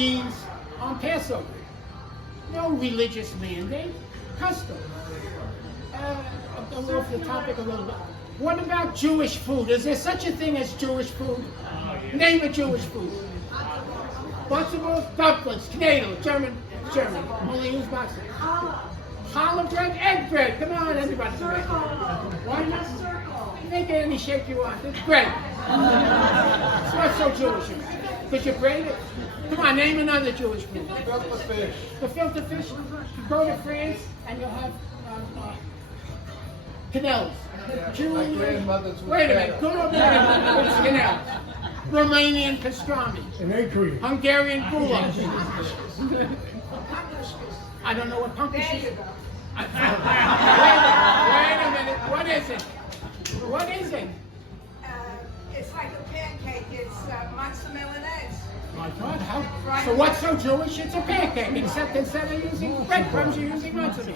beans on Passover. No religious mandate, custom. I'll go off the topic a little bit. What about Jewish food? Is there such a thing as Jewish food? Name a Jewish food. Vegetables, dumplings, knedel, German. Only use boxes. Challah bread, egg bread. Come on, everybody. Why not? Make it any shape you want. It's bread. It's not so Jewish. Could you braid it? Come on, name another Jewish food. Filter fish. The filter fish. You go to France and you'll have canals. My grandmother's was Wait a minute. Good or bad? It's canals. Romanian pastrami. And egg cream. Hungarian goulash. I don't know what pumpkin is. Wait a minute. What is it? What is it? It's like a pancake. It's mozzarella and eggs. My God, how? So what's so Jewish? It's a pancake, except instead of using breadcrumbs, you're using mozzarella.